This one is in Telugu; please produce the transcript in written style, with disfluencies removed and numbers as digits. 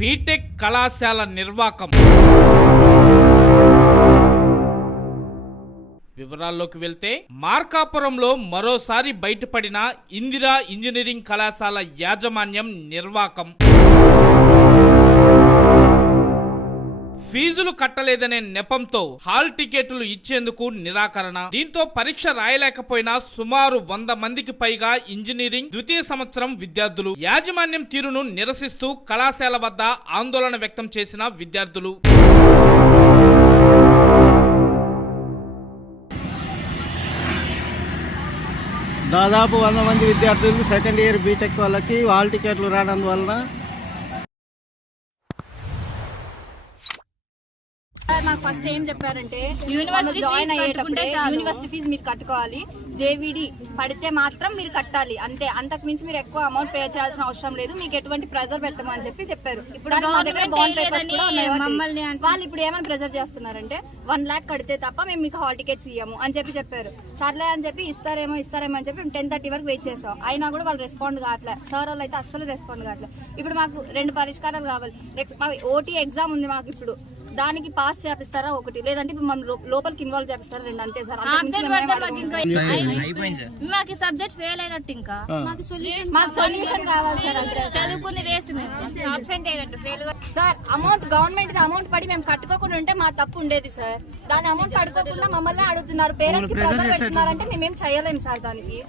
బీటెక్ కళాశాల నిర్వాకం. వివరాల్లోకి వెళ్తే మార్కాపురంలో మరోసారి బయటపడిన ఇందిరా ఇంజనీరింగ్ కళాశాల యాజమాన్యం నిర్వాకం. ఫీజులు కట్టలేదనే నెపంతో హాల్ టికెట్లు ఇచ్చేందుకు నిరాకరణ. దీంతో పరీక్ష రాయలేకపోయినా సుమారు 100 మందికి పైగా ఇంజనీరింగ్ ద్వితీయ సంవత్సరం విద్యార్థులు యాజమాన్యం తీరును నిరసిస్తూ కళాశాల వద్ద ఆందోళన వ్యక్తం చేసిన విద్యార్థులు. దాదాపు 100 మంది విద్యార్థులు సెకండ్ ఇయర్ బీటెక్ వాళ్ళకి హాల్ టికెట్లు రానందువలన మాకు ఫస్ట్ ఏం చెప్పారంటే జాయిన్ అయ్యేటప్పుడే యూనివర్సిటీ ఫీజు మీరు కట్టుకోవాలి, జేవిడి పడితే మాత్రం మీరు కట్టాలి, అంతే, అంతకు మించి మీరు ఎక్కువ అమౌంట్ పే చేయాల్సిన అవసరం లేదు, మీకు ఎటువంటి ప్రెజర్ పెట్టమని చెప్పారు. ఇప్పుడు మా దగ్గర బాండ్ పేపర్స్ కూడా ఉన్నాయి. వాళ్ళు ఇప్పుడు ఏమైనా ప్రెజర్ చేస్తున్నారంటే 1 lakh కడితే తప్ప మేము మీకు హాల్ టికెట్స్ ఇయ్యము అని చెప్పారు. సర్లే అని చెప్పి ఇస్తారేమో అని చెప్పి 10:30 వరకు వెయిట్ చేసాం. అయినా కూడా వాళ్ళు రెస్పాండ్ కావట్లేదు. సార్ వాళ్ళు అయితే అస్సలు రెస్పాండ్ కావట్లేదు. ఇప్పుడు మాకు 2 పరిష్కారాలు కావాలి. ఓటీ ఎగ్జామ్ ఉంది మాకు, ఇప్పుడు దానికి పాస్ చేపిస్తారా ఒకటి, లేదంటే ఇప్పుడు మనం లోపలికి ఇన్వాల్వ్ చేపిస్తారా 2, అంతే సార్. మాకు సబ్జెక్ట్ ఫెయిల్ అయినట్టు ఇంకా మాకు సొల్యూషన్ కావాలి సార్. అంటే చదువుకుంది వేస్ట్, ఆబ్సెంట్ అయినట్టు fail. Sir amount government amount పడి మేము కట్టుకోకుండా ఉంటే మా తప్పు ఉండేది సార్. దాని అమౌంట్ పడుకోకుండా మమ్మల్ని అడుగుతున్నారు, పేరెంట్స్ కి ప్రెజర్ పెడుతున్నారంటే మేమేం చేయలేము సార్ దానికి.